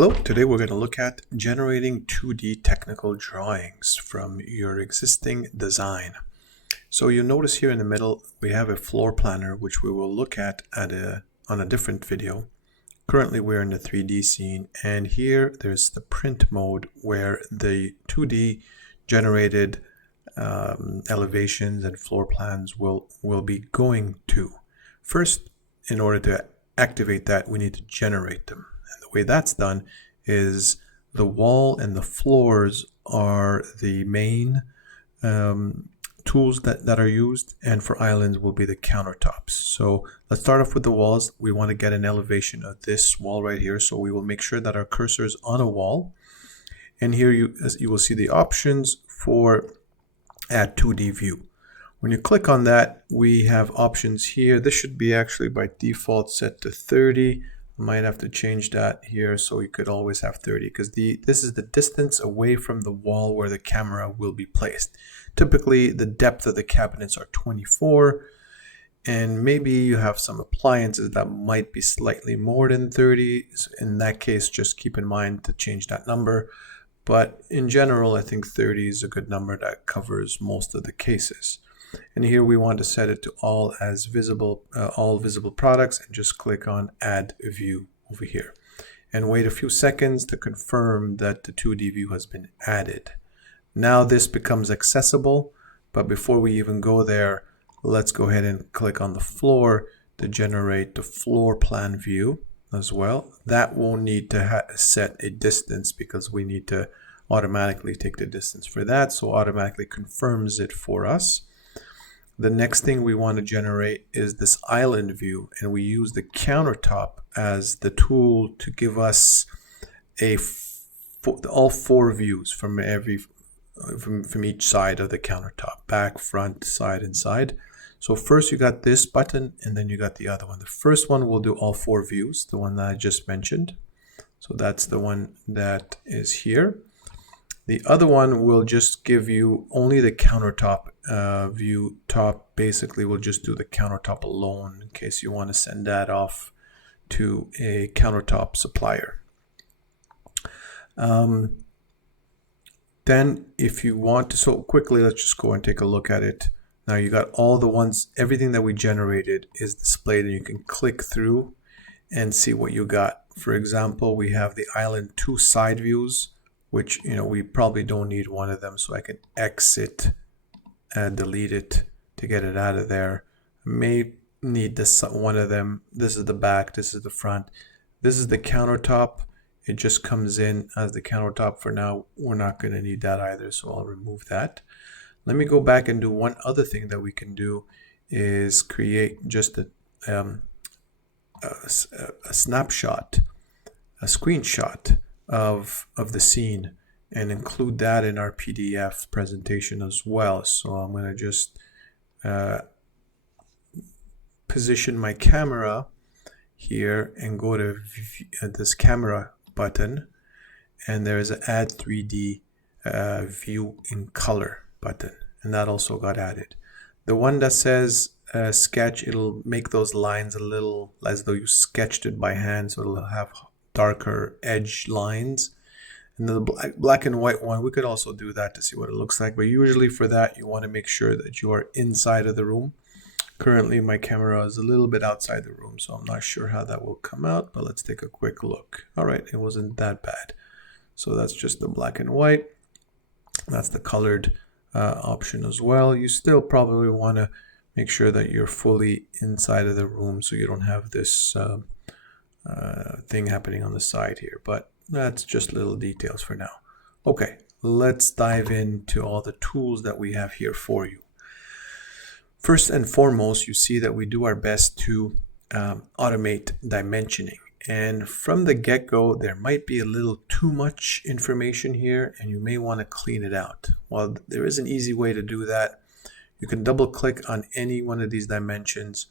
Hello, today we're going to look at generating 2D technical drawings from your existing design. So you'll notice here in the middle we have a floor planner which we will look at on a different video. Currently we're in the 3D scene, and here there's the print mode where the 2D generated elevations and floor plans will be going to. First, in order to activate that, we need to generate them. And the way that's done is the wall and the floors are the main tools that are used, and for islands will be the countertops. So let's start off with the walls. We want to get an elevation of this wall right here, so we will make sure that our cursor is on a wall. And here as you will see the options for add 2D view. When you click on that, we have options here. This should be actually by default set to 30. I might have to change that here, so you could always have 30, because this is the distance away from the wall where the camera will be placed. Typically the depth of the cabinets are 24, and maybe you have some appliances that might be slightly more than 30. In that case, just keep in mind to change that number. But in general, I think 30 is a good number that covers most of the cases. And here we want to set it to all visible products, and just click on add view over here and wait a few seconds to confirm that the 2D view has been added. Now this becomes accessible, but before we even go there, let's go ahead and click on the floor to generate the floor plan view as well. That won't need to set a distance, because we need to automatically take the distance for that, so automatically confirms it for us. The next thing we want to generate is this island view, and we use the countertop as the tool to give us all four views from each side of the countertop: back, front, side, and side. So first you got this button, and then you got the other one. The first one will do all four views, the one that I just mentioned. So that's the one that is here. The other one will just give you only the countertop view. Top basically will just do the countertop alone, in case you want to send that off to a countertop supplier. Then if you want to, so quickly, let's just go and take a look at it. Now you got all the ones, everything that we generated is displayed, and you can click through and see what you got. For example, we have the island 2 side views, which, we probably don't need one of them, so I can exit and delete it to get it out of there. I may need this one of them. This is the back, this is the front, this is the countertop. It just comes in as the countertop. For now, we're not going to need that either, so I'll remove that. Let me go back and do one other thing that we can do, is create just a snapshot, a screenshot of the scene, and include that in our PDF presentation as well. So I'm going to just position my camera here and go to this camera button, and there's an add 3D view in color button, and that also got added. The one that says sketch, it'll make those lines a little as though you sketched it by hand, so it'll have darker edge lines. And the black and white one, we could also do that to see what it looks like, but usually for that you want to make sure that you are inside of the room. Currently my camera is a little bit outside the room, so I'm not sure how that will come out, but let's take a quick look. All right, it wasn't that bad. So that's just the black and white. That's the colored option as well. You still probably want to make sure that you're fully inside of the room, so you don't have this thing happening on the side here, but that's just little details for now. Okay, let's dive into all the tools that we have here for you. First and foremost, you see that we do our best to automate dimensioning, and from the get-go there might be a little too much information here, and you may want to clean it out. Well, there is an easy way to do that. You can double click on any one of these dimensions,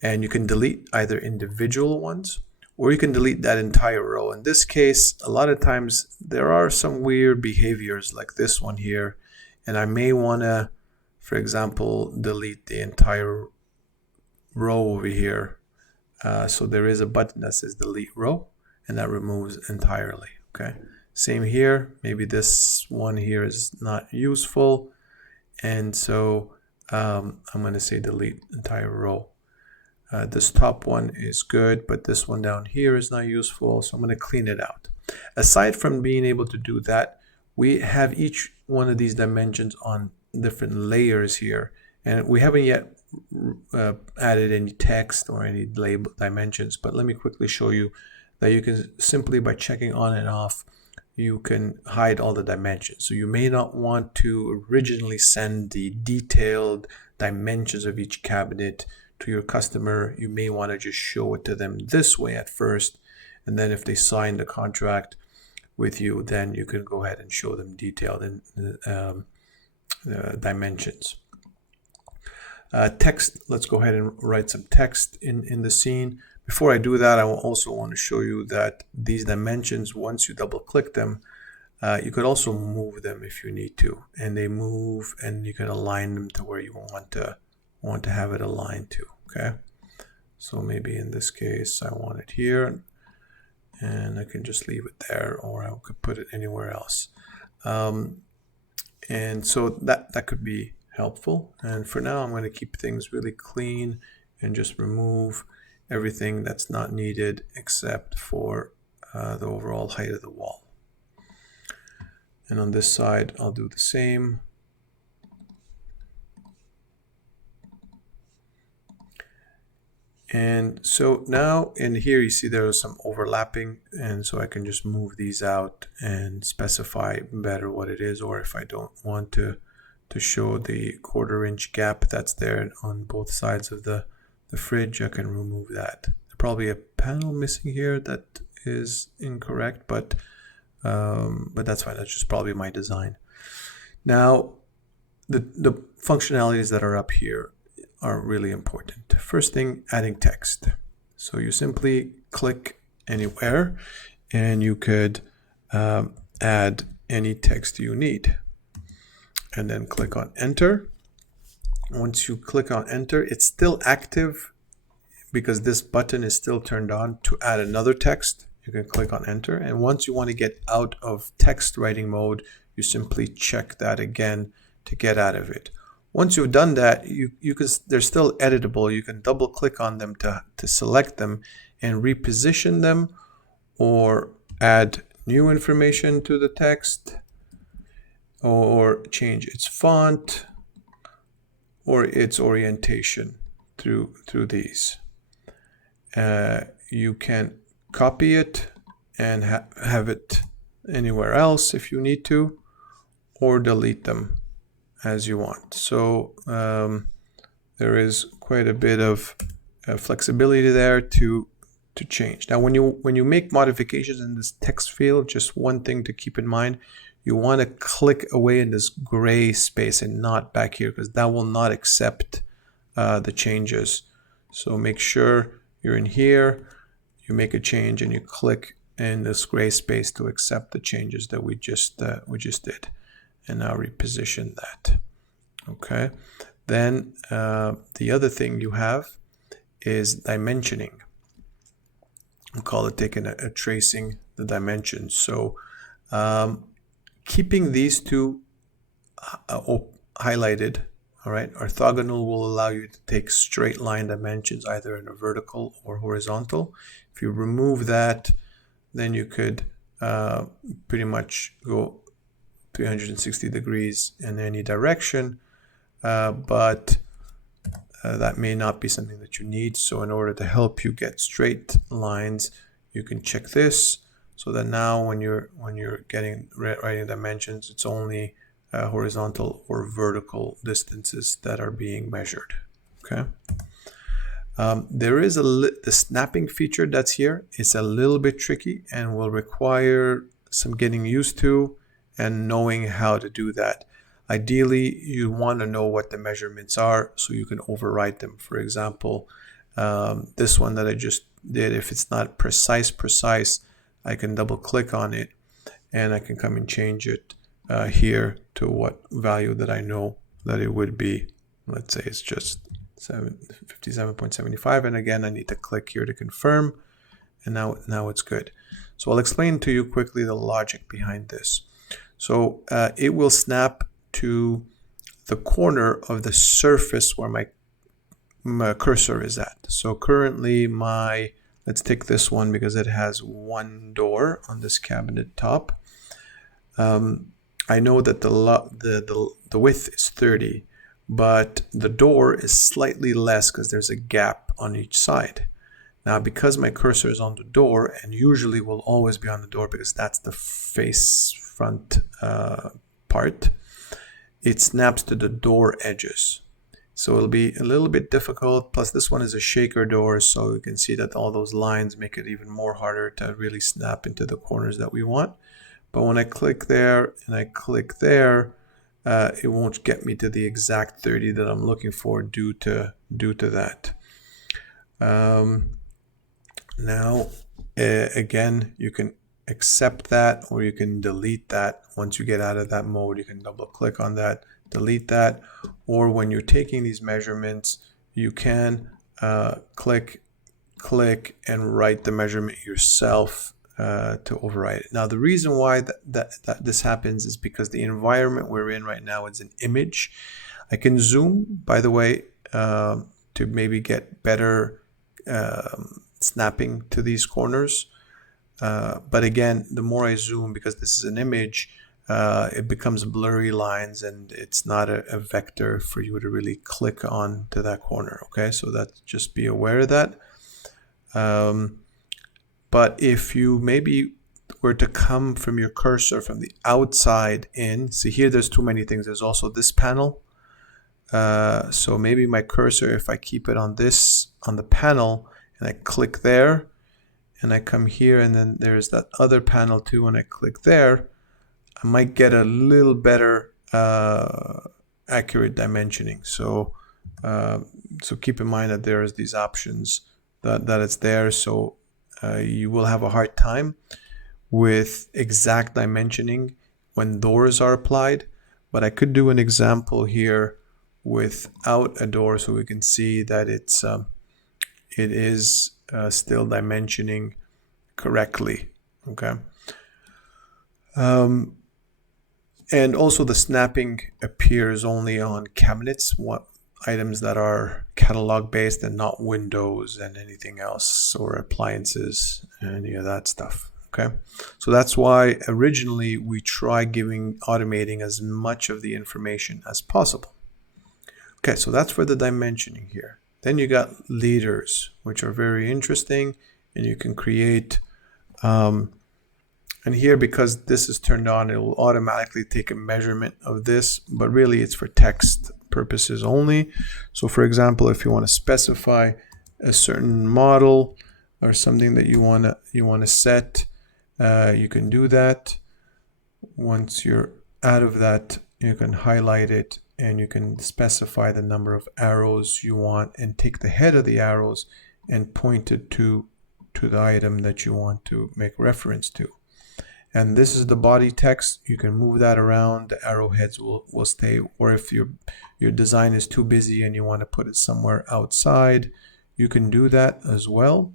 and you can delete either individual ones, or you can delete that entire row. In this case, a lot of times there are some weird behaviors like this one here, and I may want to, for example, delete the entire row over here. So there is a button that says delete row, and that removes entirely. Okay, same here. Maybe this one here is not useful, and so I'm going to say delete entire row. This top one is good, but this one down here is not useful, so I'm going to clean it out. Aside from being able to do that, we have each one of these dimensions on different layers here, and we haven't yet added any text or any label dimensions, but let me quickly show you that you can simply, by checking on and off, you can hide all the dimensions. So you may not want to originally send the detailed dimensions of each cabinet to your customer. You may want to just show it to them this way at first, and then if they sign the contract with you, then you can go ahead and show them detailed dimensions. Text, let's go ahead and write some text in the scene. Before I do that, I also want to show you that these dimensions, once you double click them, you could also move them if you need to, and they move, and you can align them to where you want to have it aligned to. Okay, so maybe in this case I want it here, and I can just leave it there, or I could put it anywhere else. And so that could be helpful. And for now, I'm going to keep things really clean and just remove everything that's not needed except for the overall height of the wall. And on this side, I'll do the same. And so now in here, you see there is some overlapping, and so I can just move these out and specify better what it is, or if I don't want to show the 1/4 inch gap that's there on both sides of the fridge, I can remove that. There's probably a panel missing here that is incorrect, but that's fine. That's just probably my design. Now, the functionalities that are up here are really important. First thing, adding text. So you simply click anywhere, and you could add any text you need, and then click on enter. Once you click on enter, it's still active because this button is still turned on. To add another text, you can click on enter, and once you want to get out of text writing mode, you simply check that again to get out of it. Once you've done that, you can, they're still editable. You can double click on them to select them and reposition them, or add new information to the text, or change its font or its orientation through these. You can copy it and have it anywhere else if you need to, or delete them as you want. So there is quite a bit of flexibility there to change. Now, when you make modifications in this text field, just one thing to keep in mind: you want to click away in this gray space and not back here, because that will not accept the changes. So make sure you're in here, you make a change, and you click in this gray space to accept the changes that we just did. And now reposition that. Okay. Then the other thing you have is dimensioning. We call it tracing the dimensions. So keeping these two highlighted, all right, orthogonal will allow you to take straight line dimensions either in a vertical or horizontal. If you remove that, then you could pretty much go 360 degrees in any direction, but that may not be something that you need. So in order to help you get straight lines, you can check this, so that now when you're writing dimensions, it's only horizontal or vertical distances that are being measured. Okay. There is the snapping feature that's here. It's a little bit tricky and will require some getting used to and knowing how to do that. Ideally, you want to know what the measurements are so you can overwrite them. For example, this one that I just did, if it's not precise, I can double click on it and I can come and change it here to what value that I know that it would be. Let's say it's just 57.75, and again I need to click here to confirm, and now it's good. So I'll explain to you quickly the logic behind this. So it will snap to the corner of the surface where my cursor is at. So currently let's take this one because it has one door on this cabinet top. I know that the width is 30, but the door is slightly less because there's a gap on each side. Now, because my cursor is on the door, and usually will always be on the door because that's the front part, it snaps to the door edges. So it'll be a little bit difficult. Plus this one is a shaker door, so you can see that all those lines make it even more harder to really snap into the corners that we want. But when I click there and I click there, it won't get me to the exact 30 that I'm looking for due to that. Now, again, you can accept that or you can delete that. Once you get out of that mode, you can double click on that, delete that. Or when you're taking these measurements, you can click and write the measurement yourself to override it. Now, the reason why that this happens is because the environment we're in right now is an image. I can zoom, by the way, to maybe get better snapping to these corners. But again, the more I zoom, because this is an image, it becomes blurry lines and it's not a vector for you to really click on to that corner. Okay, so just be aware of that. But if you maybe were to come from your cursor from the outside in, see here there's too many things. There's also this panel. So maybe my cursor, if I keep it on the panel and I click there and I come here and then there's that other panel too and I click there, I might get a little better accurate dimensioning. So so keep in mind that there's these options that it's there. So you will have a hard time with exact dimensioning when doors are applied, but I could do an example here without a door so we can see that it is still dimensioning correctly. Okay. And also the snapping appears only on cabinets, items that are catalog based and not windows and anything else or appliances, any of that stuff. Okay, so that's why originally we try automating as much of the information as possible. Okay, so that's for the dimensioning here. Then you got leaders, which are very interesting, and you can create and here, because this is turned on, it will automatically take a measurement of this, but really it's for text purposes only. So for example, if you want to specify a certain model or something that you want to set, you can do that. Once you're out of that, you can highlight it and you can specify the number of arrows you want and take the head of the arrows and point it to the item that you want to make reference to. And this is the body text. You can move that around. The arrowheads will stay. Or if your design is too busy and you want to put it somewhere outside, you can do that as well.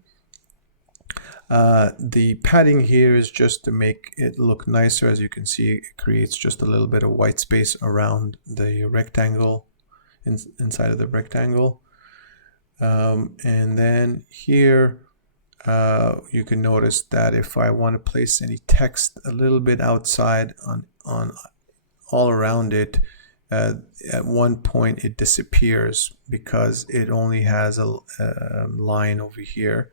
The padding here is just to make it look nicer. As you can see, it creates just a little bit of white space around the rectangle, inside of the rectangle. And then here, you can notice that if I want to place any text a little bit outside on all around it, at one point it disappears because it only has a line over here.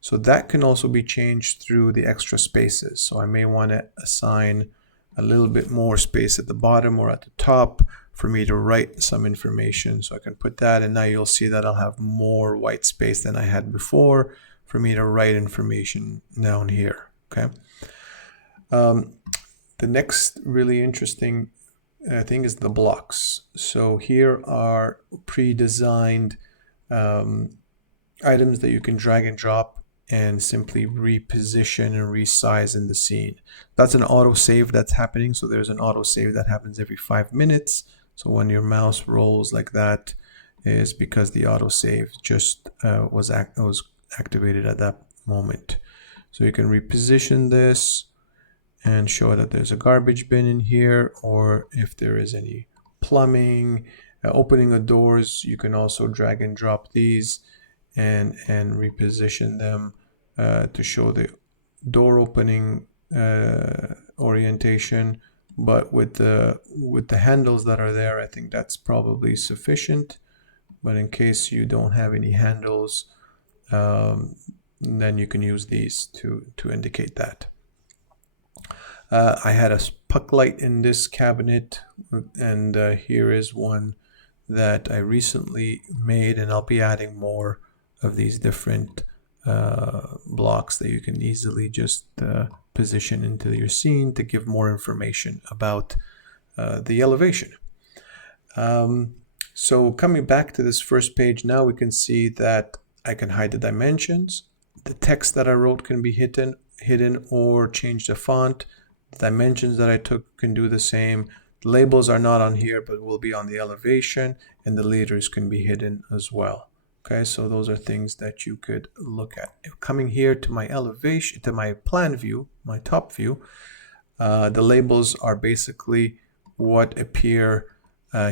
So that can also be changed through the extra spaces. So I may want to assign a little bit more space at the bottom or at the top for me to write some information. So I can put that, and now you'll see that I'll have more white space than I had before for me to write information down here. Okay. The next really interesting thing is the blocks. So here are pre-designed items that you can drag and drop and simply reposition and resize in the scene. That's an autosave that's happening. So there's an autosave that happens every 5 minutes. So when your mouse rolls like that, is because the autosave just was activated at that moment. So you can reposition this and show that there's a garbage bin in here, or if there is any plumbing, opening of doors, you can also drag and drop these and reposition them to show the door opening orientation. But with the handles that are there, I think that's probably sufficient. But in case you don't have any handles, then you can use these to indicate that. I had a puck light in this cabinet, and here is one that I recently made, and I'll be adding more of these different blocks that you can easily just position into your scene to give more information about the elevation. So coming back to this first page, now we can see that I can hide the dimensions. The text that I wrote can be hidden or change the font. The dimensions that I took can do the same. The labels are not on here, but will be on the elevation, and the leaders can be hidden as well. Okay, so those are things that you could look at. Coming here to my elevation, to my plan view, my top view, the labels are basically what appear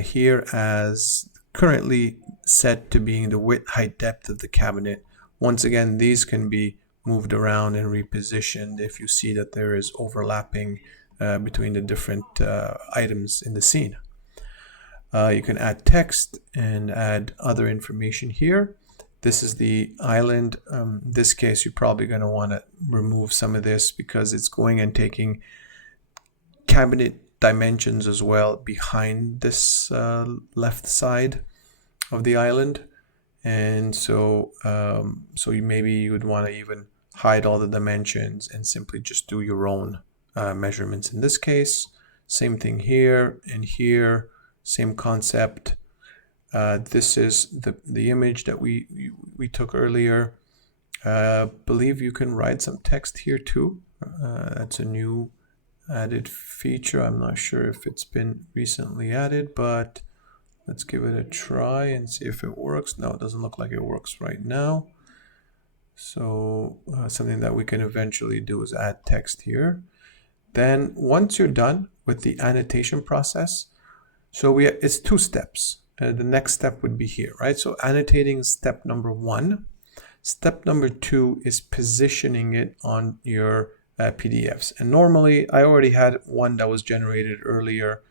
here as currently set to being the width, height, depth of the cabinet. Once again, these can be moved around and repositioned if you see that there is overlapping between the different items in the scene. You can add text and add other information here. This is the island. In this case, you're probably going to want to remove some of this because it's going and taking cabinet dimensions as well behind this left side of the island. And so maybe you would want to even hide all the dimensions and simply just do your own measurements in this case. Same thing here and here, same concept. This is the image that we took earlier. Believe you can write some text here too. That's a new added feature. I'm not sure if it's been recently added, but let's give it a try and see if it works. No, it doesn't look like it works right now. So something that we can eventually do is add text here. Then once you're done with the annotation process, so it's 2 steps. The next step would be here, right? So annotating is step number 1. Step number 2 is positioning it on your PDFs. And normally I already had one that was generated earlier.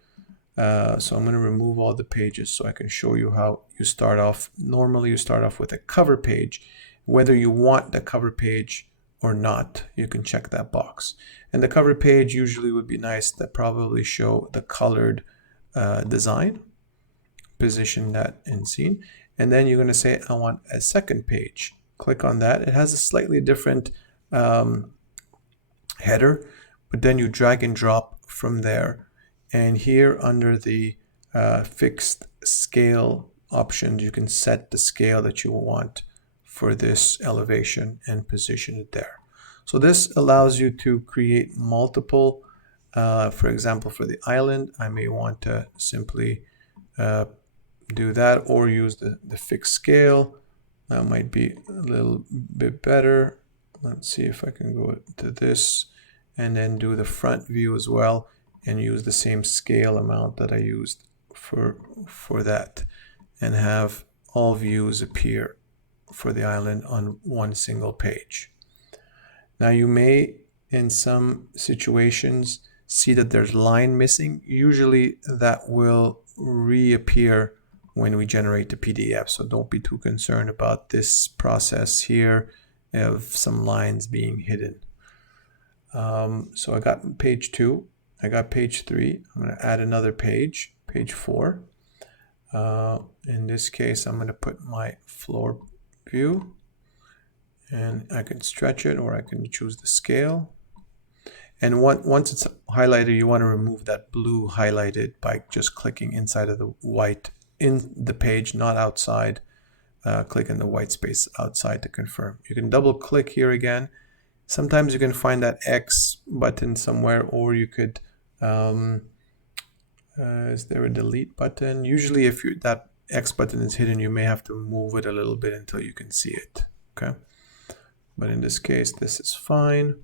So I'm going to remove all the pages so I can show you how you start off. Normally you start off with a cover page. Whether you want the cover page or not, you can check that box. And the cover page usually would be nice to probably show the colored design. Position that in scene. And then you're going to say, I want a second page. Click on that. It has a slightly different header, but then you drag and drop from there. And here under the fixed scale options, you can set the scale that you want for this elevation and position it there. So this allows you to create multiple, for example, for the island, I may want to simply do that or use the fixed scale. That might be a little bit better. Let's see if I can go to this and then do the front view as well and use the same scale amount that I used for that and have all views appear for the island on one single page. Now you may in some situations see that there's line missing. Usually that will reappear when we generate the PDF, so don't be too concerned about this process here of some lines being hidden. So I got page 2, I got page 3. I'm going to add another page, page 4. In this case, I'm going to put my floor view, and I can stretch it or I can choose the scale. And once it's highlighted, you want to remove that blue highlighted by just clicking inside of the white in the page, not outside. Click in the white space outside to confirm. You can double click here again. Sometimes you can find that X button somewhere, or you could, is there a delete button? Usually if that X button is hidden, you may have to move it a little bit until you can see it. Okay. but in this case, this is fine.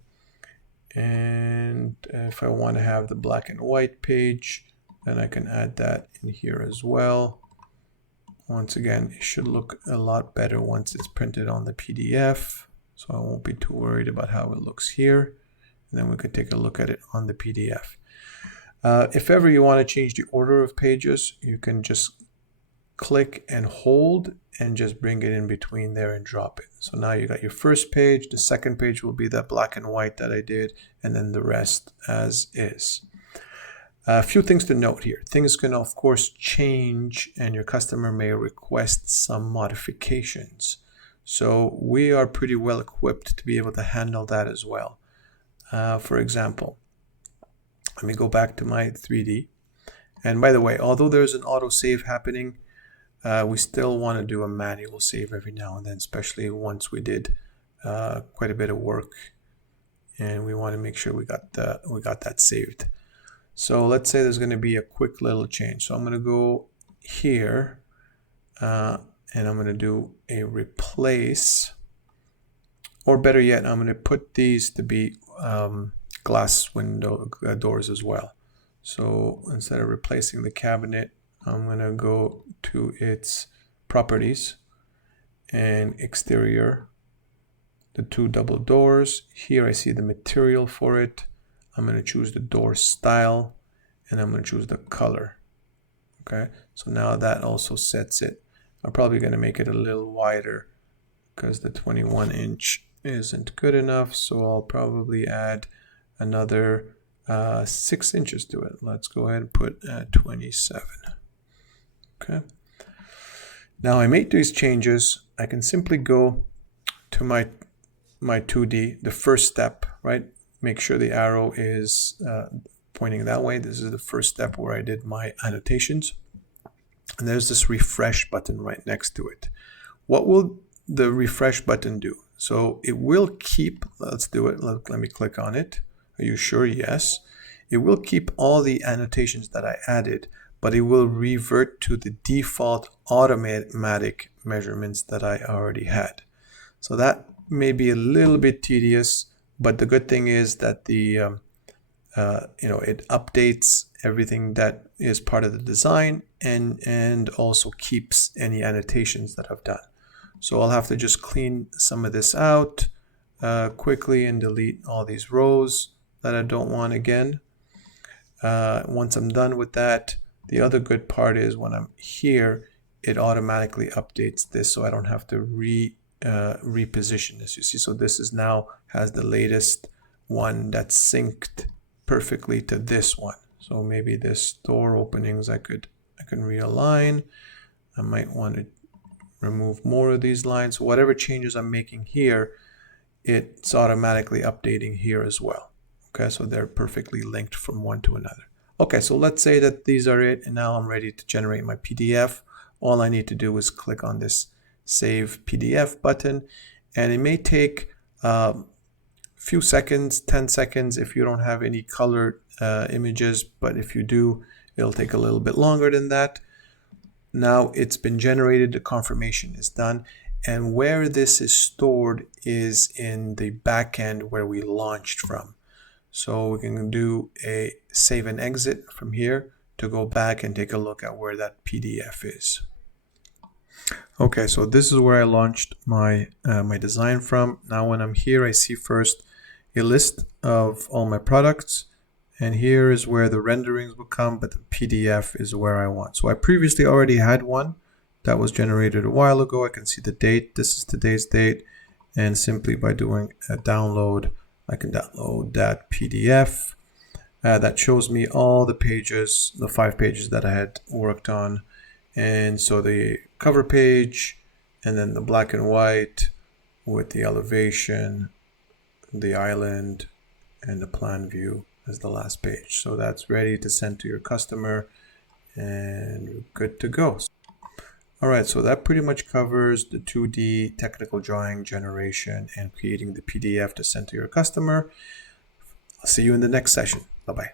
And if I want to have the black and white page, then I can add that in here as well. Once again, it should look a lot better once it's printed on the PDF. So I won't be too worried about how it looks here. And then we could take a look at it on the PDF. If ever you want to change the order of pages, you can just click and hold and just bring it in between there and drop it. So now you got your first page, the second page will be that black and white that I did, and then the rest as is. A few things to note here. Things can of course change and your customer may request some modifications. So we are pretty well equipped to be able to handle that as well. For example, let me go back to my 3D. And by the way, although there's an auto save happening, we still want to do a manual save every now and then, especially once we did quite a bit of work, and we want to make sure we got that saved. So let's say there's going to be a quick little change. So I'm going to go here, and I'm going to do a replace, or better yet, I'm going to put these to be glass window doors as well. So instead of replacing the cabinet, I'm going to go to its properties and exterior, the two double doors. Here I see the material for it. I'm going to choose the door style, and I'm going to choose the color. Okay, so now that also sets it. I'm probably going to make it a little wider because the 21 inch isn't good enough, so I'll probably add another 6 inches to it. Let's go ahead and put 27. Okay. Now I made these changes. I can simply go to my 2D, the first step, right? Make sure the arrow is pointing that way. This is the first step where I did my annotations. And there's this refresh button right next to it. What will the refresh button do? So it will keep, let's do it. Let me click on it. Are you sure? Yes. It will keep all the annotations that I added, but it will revert to the default automatic measurements that I already had. So that may be a little bit tedious, but the good thing is that the it updates everything that is part of the design and also keeps any annotations that I've done. So I'll have to just clean some of this out quickly and delete all these rows that I don't want again. Once I'm done with that, the other good part is when I'm here, it automatically updates this, so I don't have to reposition this. You see, so this is now has the latest one that's synced perfectly to this one. So maybe this door openings I can realign. I might want to remove more of these lines. So whatever changes I'm making here, it's automatically updating here as well. Okay, so they're perfectly linked from one to another. Okay, so let's say that these are it, and now I'm ready to generate my PDF. All I need to do is click on this Save PDF button, and it may take a few seconds, 10 seconds if you don't have any colored images, but if you do, it'll take a little bit longer than that. Now it's been generated, the confirmation is done, and where this is stored is in the backend where we launched from. So we can do a save and exit from here to go back and take a look at where that PDF is. Okay, so this is where I launched my my design from. Now when I'm here, I see first a list of all my products, and here is where the renderings will come, but the PDF is where I want. So I previously already had one that was generated a while ago. I can see the date. This is today's date, and simply by doing a download, I can download that PDF. That shows me all the pages, the 5 pages that I had worked on. And so the cover page, and then the black and white with the elevation, the island, and the plan view as the last page. So that's ready to send to your customer and good to go. All right, so that pretty much covers the 2D technical drawing generation and creating the PDF to send to your customer. I'll see you in the next session. Bye-bye.